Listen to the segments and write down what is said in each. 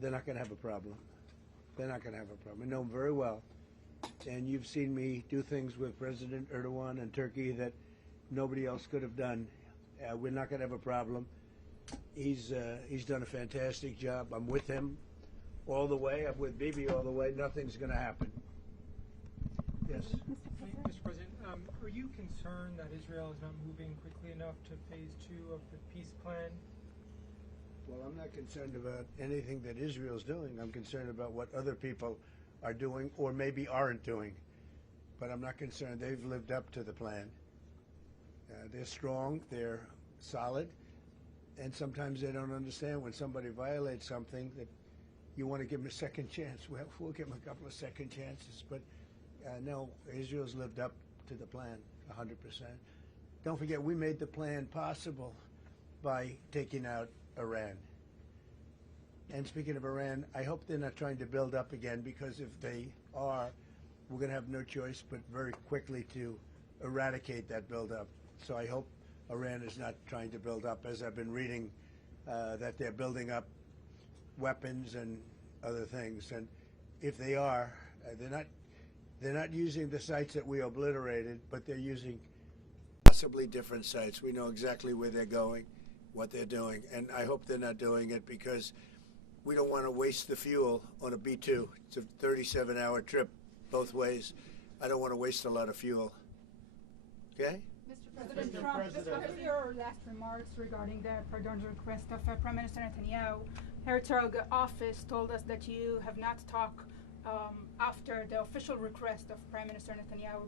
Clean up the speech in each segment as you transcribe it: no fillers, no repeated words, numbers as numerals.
they're not going to have a problem. They're not going to have a problem. I know them very well. And you've seen me do things with President Erdogan and Turkey that nobody else could have done. We're not going to have a problem. He's done a fantastic job. I'm with him all the way. I'm with Bibi all the way. Nothing's going to happen. Yes. Mr. President, are you concerned that Israel is not moving quickly enough to phase 2 of the peace plan? Well, I'm not concerned about anything that Israel's doing. I'm concerned about what other people are doing or maybe aren't doing. But I'm not concerned. They've lived up to the plan. They're strong. They're solid. And sometimes they don't understand when somebody violates something that you want to give them a second chance. Well, we'll give them a couple of second chances. But no, Israel's lived up to the plan 100%. Don't forget, we made the plan possible by taking out Iran. And speaking of Iran, I hope they're not trying to build up again, because if they are, we're going to have no choice but very quickly to eradicate that buildup. So I hope Iran is not trying to build up, as I've been reading that they're building up weapons and other things. And if they are, they're not using the sites that we obliterated, but they're using possibly different sites. We know exactly where they're going, what they're doing, and I hope they're not doing it because we don't want to waste the fuel on a B-2. It's a 37-hour trip both ways. I don't want to waste a lot of fuel. Okay? Mr. President Trump, just after your last remarks regarding the pardon request of Prime Minister Netanyahu, Herzog office told us that you have not talked after the official request of Prime Minister Netanyahu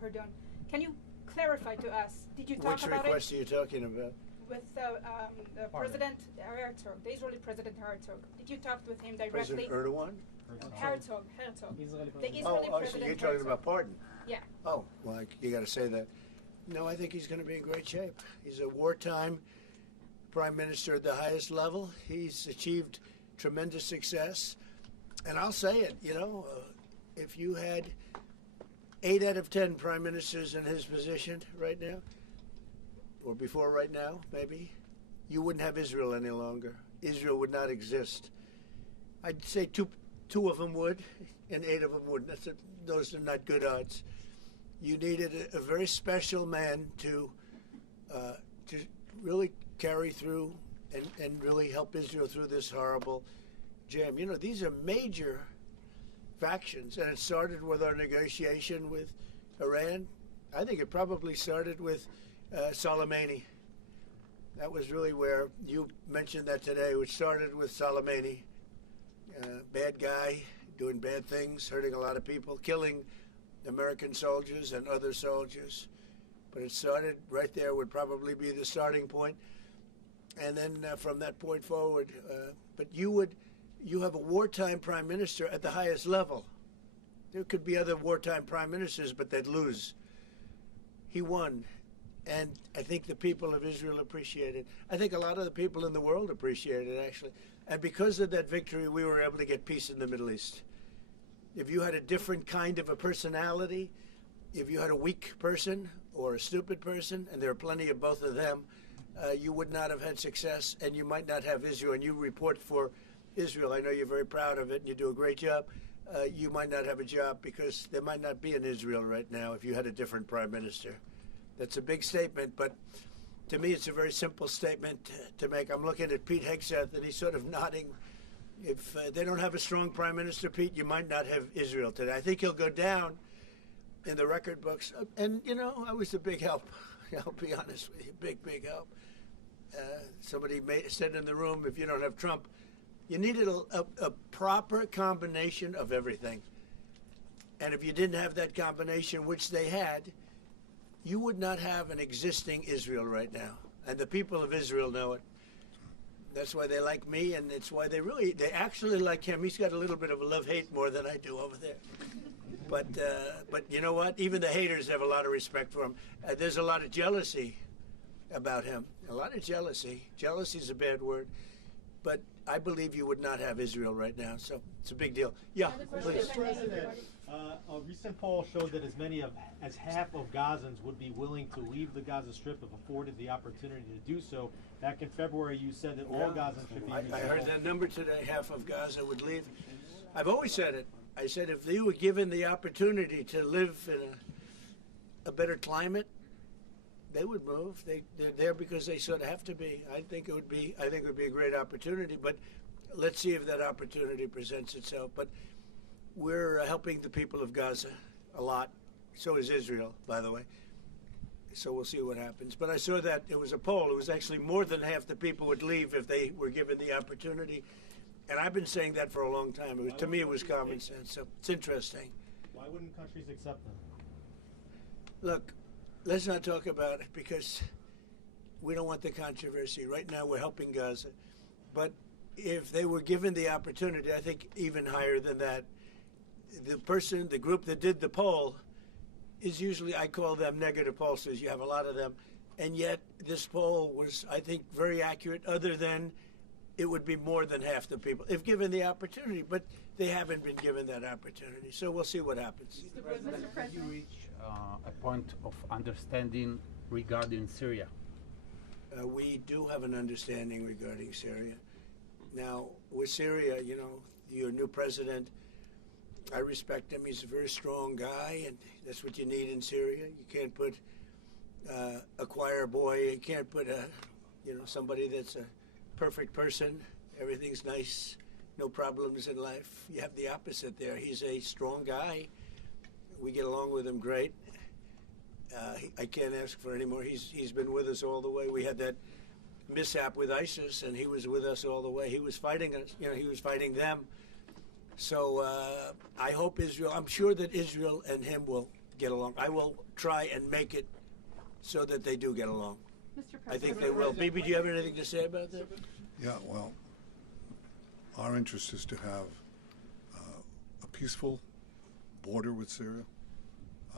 pardon. Can you clarify to us, did you talk about it? Which request are you talking about? With the President Herzog, the Israeli President Herzog. Did you talk with him directly? President Erdogan? Herzog. The Israeli so President you're talking about pardon? Yeah. Oh, well, you got to say that. No, I think he's going to be in great shape. He's a wartime prime minister at the highest level. He's achieved tremendous success. And I'll say it, if you had 8 out of 10 prime ministers in his position right now, or before right now, maybe, you wouldn't have Israel any longer. Israel would not exist. I'd say two of them would, and 8 of them wouldn't. Those are not good odds. You needed a very special man to really carry through and really help Israel through this horrible jam. These are major factions, and it started with our negotiation with Iran. I think it probably started with Soleimani. That was really where you mentioned that today, which started with Soleimani. Bad guy, doing bad things, hurting a lot of people, killing American soldiers and other soldiers. But it started right there, would probably be the starting point. And then from that point forward, but you have a wartime prime minister at the highest level. There could be other wartime prime ministers, but they'd lose. He won. And I think the people of Israel appreciate it. I think a lot of the people in the world appreciate it, actually. And because of that victory, we were able to get peace in the Middle East. If you had a different kind of a personality, if you had a weak person or a stupid person, and there are plenty of both of them, you would not have had success, and you might not have Israel. And you report for Israel. I know you're very proud of it, and you do a great job. You might not have a job because there might not be an Israel right now if you had a different prime minister. That's a big statement, but to me it's a very simple statement to make. I'm looking at Pete Hegseth, and he's sort of nodding. If they don't have a strong prime minister, Pete, you might not have Israel today. I think he'll go down in the record books. And, I was a big help. I'll be honest with you, big help. Somebody said in the room, if you don't have Trump, you needed a proper combination of everything. And if you didn't have that combination, which they had, you would not have an existing Israel right now. And the people of Israel know it. That's why they like me, and it's why they actually like him. He's got a little bit of a love-hate more than I do over there. But you know what? Even the haters have a lot of respect for him. There's a lot of jealousy about him. A lot of jealousy. Jealousy is a bad word. But I believe you would not have Israel right now. So it's a big deal. Yeah, please. Mr. President, A recent poll showed that as half of Gazans would be willing to leave the Gaza Strip if afforded the opportunity to do so. Back in February, you said that all Gazans should be. I heard that number today. Half of Gaza would leave. I've always said it. I said if they were given the opportunity to live in a better climate, they would move. They're there because they sort of have to be. I think it would be a great opportunity. But let's see if that opportunity presents itself. But we're helping the people of Gaza a lot. So is Israel, by the way. So we'll see what happens. But I saw that it was a poll. It was actually more than half the people would leave if they were given the opportunity. And I've been saying that for a long time. To me, it was common sense. So it's interesting. Why wouldn't countries accept them? Look, let's not talk about it because we don't want the controversy. Right now, we're helping Gaza. But if they were given the opportunity, I think even higher than that, the group that did the poll is usually, I call them negative pollsters. You have a lot of them. And yet this poll was, I think, very accurate, other than it would be more than half the people, if given the opportunity. But they haven't been given that opportunity. So we'll see what happens. Mr. President, have you reached a point of understanding regarding Syria? We do have an understanding regarding Syria. Now, with Syria, your new president, I respect him. He's a very strong guy, and that's what you need in Syria. You can't put a choir boy. You can't put somebody that's a perfect person. Everything's nice, no problems in life. You have the opposite there. He's a strong guy. We get along with him great. I can't ask for any more. He's been with us all the way. We had that mishap with ISIS, and he was with us all the way. He was fighting us. He was fighting them. So I hope Israel, I'm sure that Israel and him will get along. I will try and make it so that they do get along. Mr. President. I think they will. Bibi, do you have anything to say about that? Yeah, well, our interest is to have a peaceful border with Syria.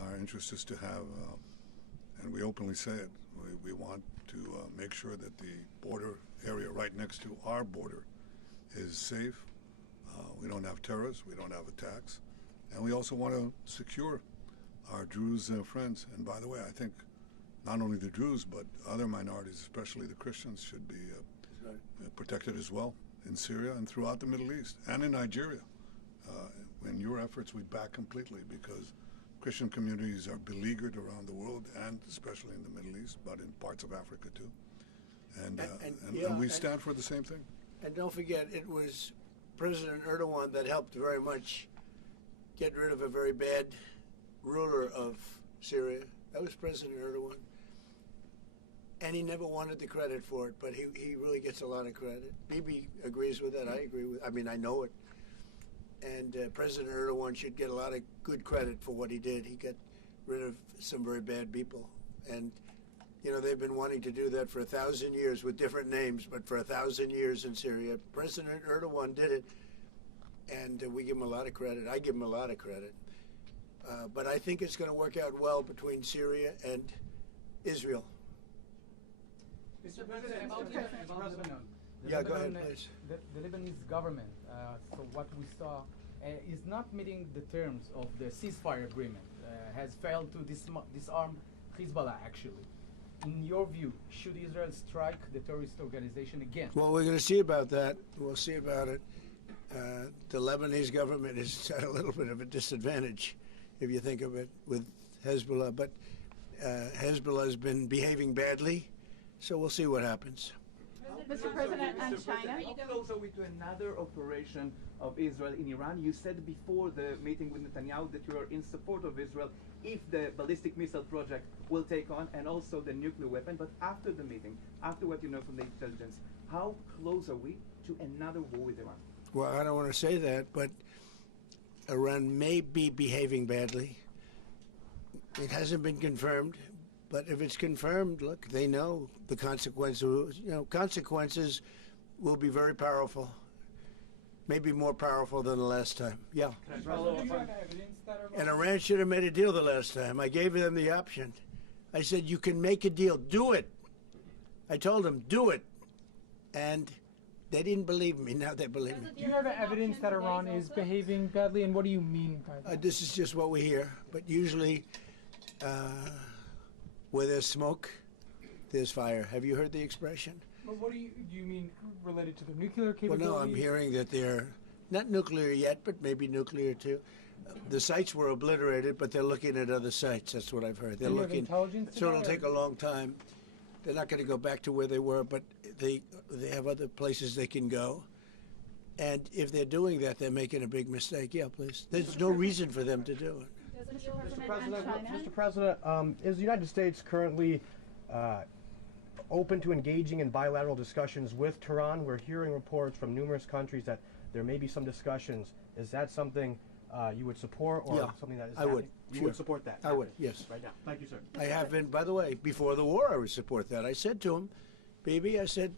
Our interest is to have, and we openly say it, we want to make sure that the border area right next to our border is safe. We don't have terrorists, we don't have attacks, and we also want to secure our Druze friends. And by the way, I think not only the Druze, but other minorities, especially the Christians, should be protected as well in Syria and throughout the Middle East and in Nigeria. In your efforts, we back completely, because Christian communities are beleaguered around the world, and especially in the Middle East, but in parts of Africa too. And we stand for the same thing. And don't forget, it was President Erdogan that helped very much get rid of a very bad ruler of Syria. That was President Erdogan. And he never wanted the credit for it, but he really gets a lot of credit. Bibi agrees with that. I agree with I know it. And President Erdogan should get a lot of good credit for what he did. He got rid of some very bad people. And, they've been wanting to do that for 1,000 years with different names, but for 1,000 years in Syria. President Erdogan did it, and we give him a lot of credit. I give him a lot of credit. But I think it's going to work out well between Syria and Israel. Mr. President, about Lebanon. Yeah, go ahead, please. The Lebanese government, so what we saw, is not meeting the terms of the ceasefire agreement, has failed to disarm Hezbollah, actually. In your view, should Israel strike the terrorist organization again? Well, we're going to see about that. We'll see about it. The Lebanese government is at a little bit of a disadvantage, if you think of it, with Hezbollah. But Hezbollah has been behaving badly, so we'll see what happens. Mr. President, and China. How close are we to another operation of Israel in Iran? You said before the meeting with Netanyahu that you are in support of Israel if the ballistic missile project will take on, and also the nuclear weapon. But after the meeting, after what you know from the intelligence, how close are we to another war with Iran? Well, I don't want to say that, but Iran may be behaving badly. It hasn't been confirmed. But if it's confirmed, look, they know the consequences. Consequences will be very powerful, maybe more powerful than the last time. Yeah. And Iran should have made a deal the last time. I gave them the option. I said, you can make a deal. Do it. I told them, do it. And They didn't believe me. Now they believe me. Do you have evidence that Iran is behaving badly, and what do you mean by that? This is just what we hear. But usually, where there's smoke, there's fire. Have you heard the expression? Well, what do you mean related to the nuclear Well, capabilities? no, I'm hearing that they're not nuclear yet, but maybe nuclear too. The sites were obliterated, but they're looking at other sites. That's what I've heard. They're Do you have looking. intelligence to So it'll that, or- take a long time. They're not going to go back to where they were, but they have other places they can go. And if they're doing that, they're making a big mistake. Yeah, please. There's no reason for them to do it. Mr. President, is the United States currently open to engaging in bilateral discussions with Tehran? We're hearing reports from numerous countries that there may be some discussions. Is that something you would support, or Yeah, something that is I would. happening? You Sure. would support that? I would, yes. Right now. Thank you, sir. I have been, by the way, before the war, I would support that. I said to him, Bibi, I said,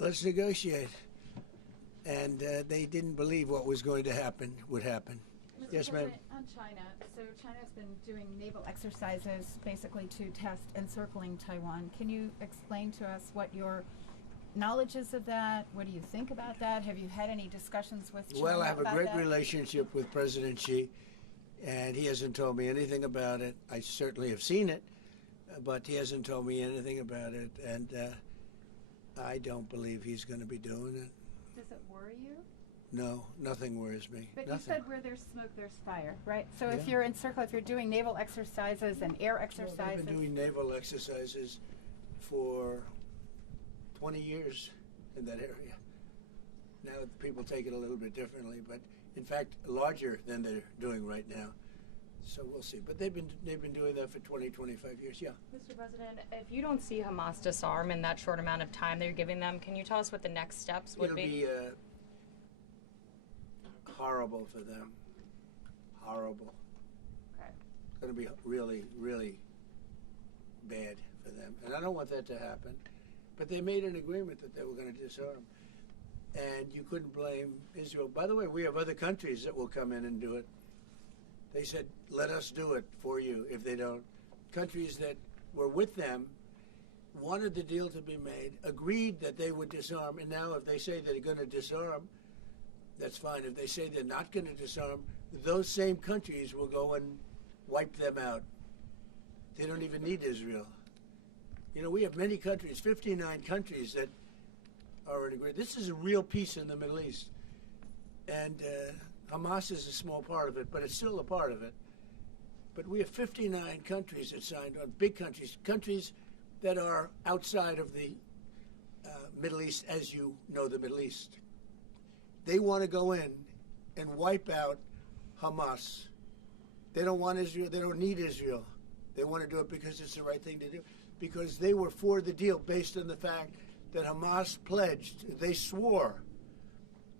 let's negotiate. And they didn't believe what was going to happen would happen. Mr. Yes, ma'am. President, on China, so China's been doing naval exercises basically to test encircling Taiwan. Can you explain to us what your knowledge is of that? What do you think about that? Have you had any discussions with China Well, I have a about great that? relationship with President Xi, and he hasn't told me anything about it. I certainly have seen it, but he hasn't told me anything about it, and I don't believe he's going to be doing it. Does it worry you? No, nothing worries me. But nothing. you said where there's smoke, there's fire, right? So if Yeah. you're encircled, if you're doing naval exercises and air Well, exercises, they've been doing naval exercises for 20 years in that area. Now people take it a little bit differently, but in fact larger than they're doing right now. So we'll see. But they've been doing that for 20, 25 years. Yeah. Mr. President, if you don't see Hamas disarm in that short amount of time that you're giving them, can you tell us what the next steps would It'll be horrible for them. Horrible. Okay. It's going to be really, really bad for them. And I don't want that to happen. But they made an agreement that they were going to disarm. And you couldn't blame Israel. By the way, we have other countries that will come in and do it. They said, let us do it for you if they don't. Countries that were with them wanted the deal to be made, agreed that they would disarm, and now if they say they're going to disarm, that's fine. If they say they're not going to disarm, those same countries will go and wipe them out. They don't even need Israel. You know, we have many countries, 59 countries that are in agreement. This is a real peace in the Middle East. And Hamas is a small part of it, but it's still a part of it. But we have 59 countries that signed on, big countries, countries that are outside of the Middle East, as you know the Middle East. They want to go in and wipe out Hamas. They don't want Israel. They don't need Israel. They want to do it because it's the right thing to do, because they were for the deal based on the fact that Hamas pledged, they swore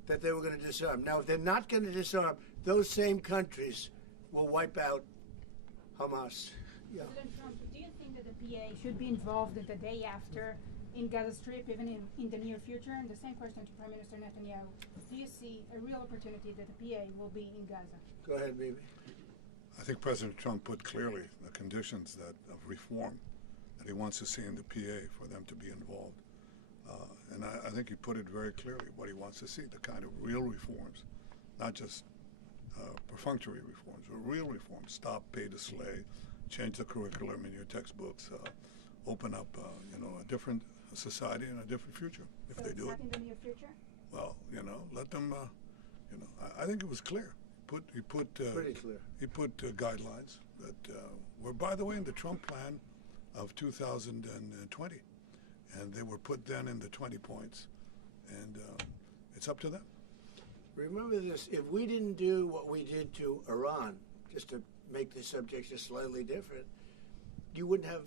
that they were going to disarm. Now, if they're not going to disarm, those same countries will wipe out Hamas. Yeah. President Trump, do you think that the PA should be involved the day after in Gaza Strip, even in the near future? And the same question to Prime Minister Netanyahu. Do you see a real opportunity that the PA will be in Gaza? Go ahead, Bibi. I think President Trump put clearly the conditions of reform that he wants to see in the PA for them to be involved. And I think he put it very clearly what he wants to see, the kind of real reforms, not just perfunctory reforms, but real reforms. Stop pay to slay, change the curriculum in your textbooks, open up a different society and a different future if So they it's do not it. in the near future? Well, let them, I think it was clear. He put Pretty clear. He put guidelines that were, by the way, in the Trump plan of 2020, and they were put then in the 20 points, and it's up to them. Remember this, if we didn't do what we did to Iran, just to make the subject just slightly different, you wouldn't have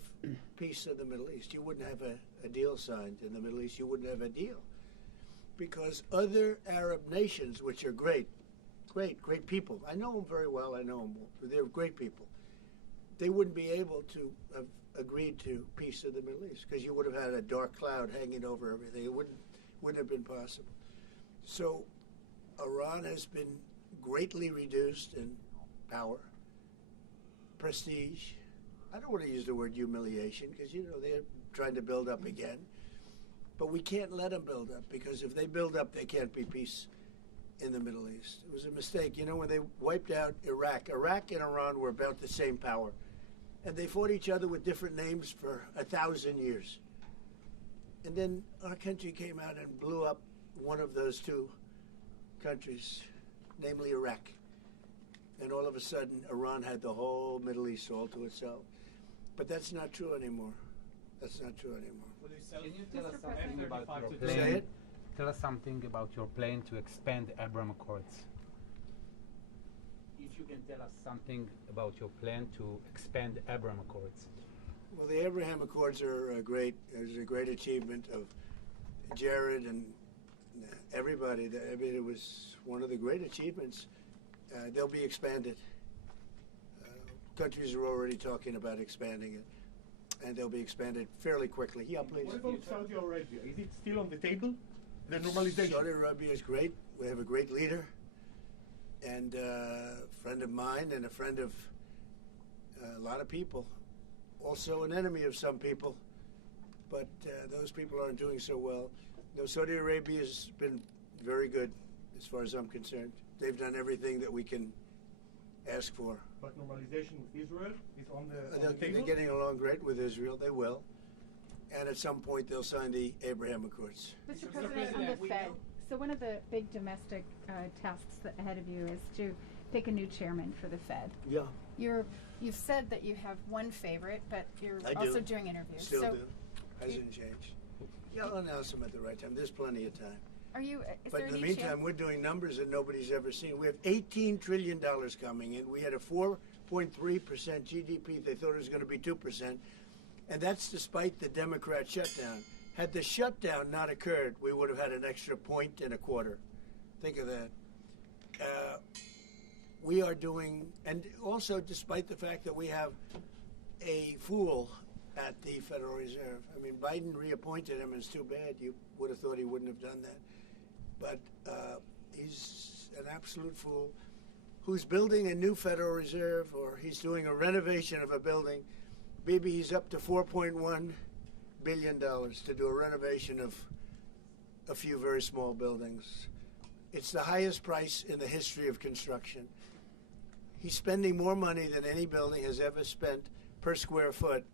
peace in the Middle East. You wouldn't have a deal signed in the Middle East. You wouldn't have a deal. Because other Arab nations, which are great people, I know them very well, I know them, they're great people, they wouldn't be able to have agreed to peace in the Middle East, because you would have had a dark cloud hanging over everything. It wouldn't have been possible. So Iran has been greatly reduced in power, prestige. I don't want to use the word humiliation, because they're trying to build up again. But we can't let them build up, because if they build up, there can't be peace in the Middle East. It was a mistake. You know, when they wiped out Iraq and Iran were about the same power. And they fought each other with different names for 1,000 years. And then our country came out and blew up one of those two countries, namely Iraq. And all of a sudden, Iran had the whole Middle East all to itself. But that's not true anymore. That's not true anymore. Can you tell us something about your Say plan? it. Tell us something about your plan to expand Abraham Accords. If you can tell us something about your plan to expand Abraham Accords. Well, the Abraham Accords are great. It was a great achievement of Jared and everybody. I mean, it was one of the great achievements. They'll be expanded. Countries are already talking about expanding it, and they'll be expanded fairly quickly. Yeah, please. What about Saudi Arabia? Is it still on the table? The normalization? Saudi Arabia is great. We have a great leader, and a friend of mine and a friend of a lot of people. Also an enemy of some people, but those people aren't doing so well. No, Saudi Arabia has been very good as far as I'm concerned. They've done everything that we can ask for. But normalization with Israel is on the They're table? getting along great with Israel. They will. And at some point, they'll sign the Abraham Accords. Mr. President, on the Fed, so one of the big domestic tasks ahead of you is to pick a new chairman for the Fed. Yeah. You've said that you have one favorite, but you're I also do. doing interviews. Still so do. Hasn't changed. Yeah, I'll announce them at the right time. There's plenty of time. Are you? Is But there in the any meantime, chance? we're doing numbers that nobody's ever seen. We have $18 trillion coming in. We had a 4.3% GDP. They thought it was going to be 2%. And that's despite the Democrat shutdown. Had the shutdown not occurred, we would have had an extra 1.25. Think of that. We are doing, and also despite the fact that we have a fool at the Federal Reserve. I mean, Biden reappointed him. It's too bad. You would have thought he wouldn't have done that. But he's an absolute fool who's building a new Federal Reserve, or he's doing a renovation of a building. Maybe he's up to $4.1 billion to do a renovation of a few very small buildings. It's the highest price in the history of construction. He's spending more money than any building has ever spent per square foot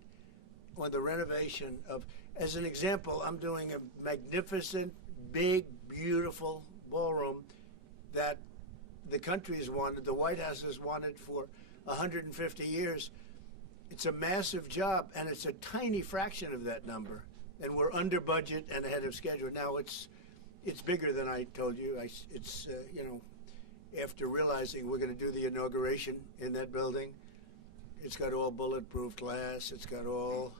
on the renovation of, as an example, I'm doing a magnificent, big, beautiful ballroom that the country has wanted, the White House has wanted for 150 years. It's a massive job, and it's a tiny fraction of that number. And we're under budget and ahead of schedule. Now, it's bigger than I told you. You know, after realizing we're going to do the inauguration in that building, it's got all bulletproof glass. It's got all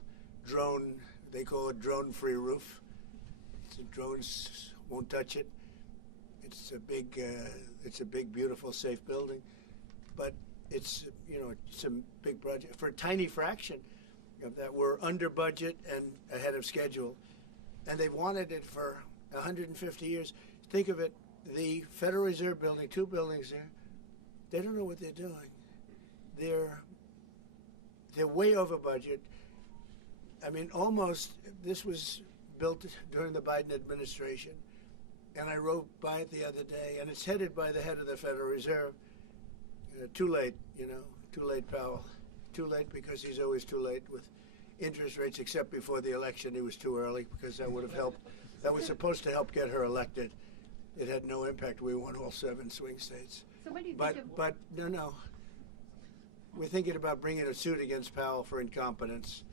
drone, they call it drone-free roof. So drones won't touch it. It's a big, beautiful, safe building. But it's a big project. For a tiny fraction of that, we're under budget and ahead of schedule. And they've wanted it for 150 years. Think of it, the Federal Reserve building, 2 buildings there, they don't know what they're doing. They're way over budget. I mean, almost, this was built during the Biden administration, and I rode by it the other day, and it's headed by the head of the Federal Reserve. Too late, too late, Powell. Too late because he's always too late with interest rates, except before the election he was too early, because that would have helped. That was supposed to help get her elected. It had no impact. We won all 7 swing states. So what do you think of? But no. We're thinking about bringing a suit against Powell for incompetence.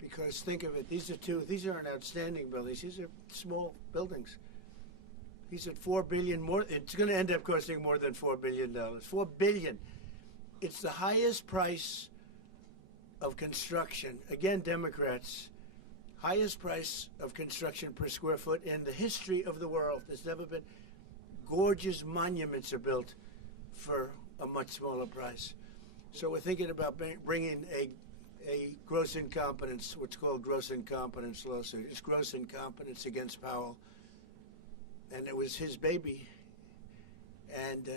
Because think of it, these aren't outstanding buildings. These are small buildings. He's at $4 billion more. It's going to end up costing more than $4 billion. $4 billion. It's the highest price of construction. Again, Democrats, highest price of construction per square foot in the history of the world. There's never been. Gorgeous monuments are built for a much smaller price. So we're thinking about bringing a gross incompetence, what's called gross incompetence lawsuit. It's gross incompetence against Powell. And it was his baby. And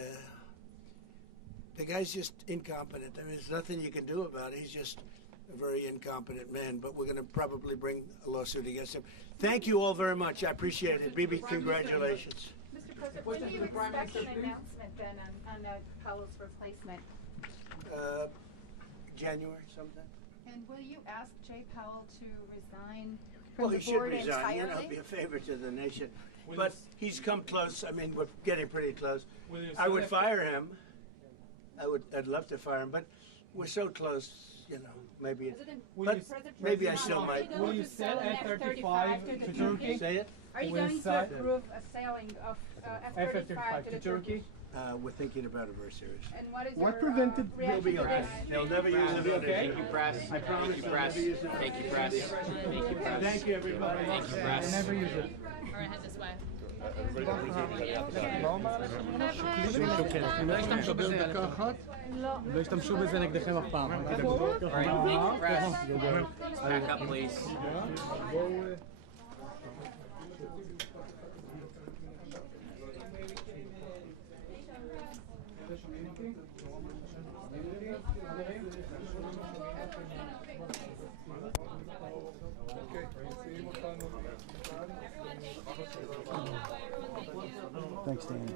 the guy's just incompetent. I mean, there's nothing you can do about it. He's just a very incompetent man, but we're going to probably bring a lawsuit against him. Thank you all very much. I appreciate it. Bibi, congratulations. Mr. President, when do you expect an announcement then on Powell's replacement? January sometime. And will you ask Jay Powell to resign Well, from he the should board resign, entirely? be a favor to the nation. Will But you- he's come close. I mean, we're getting pretty close. Will you I would still fire him. I'd love to fire him, but we're so close, maybe it, Will but you- maybe I still might. Will you sell F-35 to Turkey? Say it? Are you Will going sell- to approve a selling of F-35 to the Turkey? We're thinking about it very seriously. And what is What your prevented- reaction We'll be to okay. this? They'll never use it on Israel. Thank you, press. I promise Thank you, they'll press. never use it on Thank you, Israel. press. Thank you, press. Thank you, everybody. Thank you, press. Never use it. All right, head this way. לא השתמשו בזה נגדכם אף פעם. All right, thank you, press. Back up, please. Thanks, Dan.